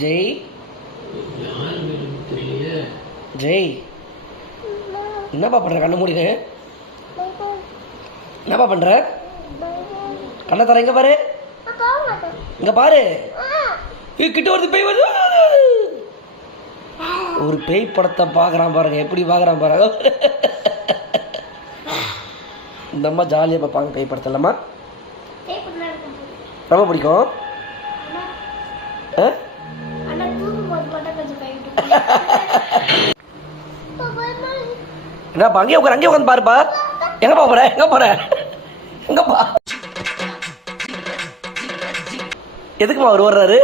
ஜெய் ஜெய் என்னப்பா பண்ற? கண்ணு மூடினு என்னப்பா பண்ற? கண்ணை தர. இங்க பாரு, இங்க பாரு. கிட்ட வருது, பேய் வருது. ஒரு பேய் படத்தை பாக்குறான் பாருங்க, எப்படி பாக்குறான் பாருங்க. இந்த அம்மா ஜாலியா பார்ப்பாங்க பேய் படத்தை. இல்லம்மா ரொம்ப பிடிக்கும். என்னப்பா அங்கேயே உட்காந்து பாருப்பா. எங்கப்பா போற? எங்கப்பா? எதுக்குமா அவர் வர்றாரு?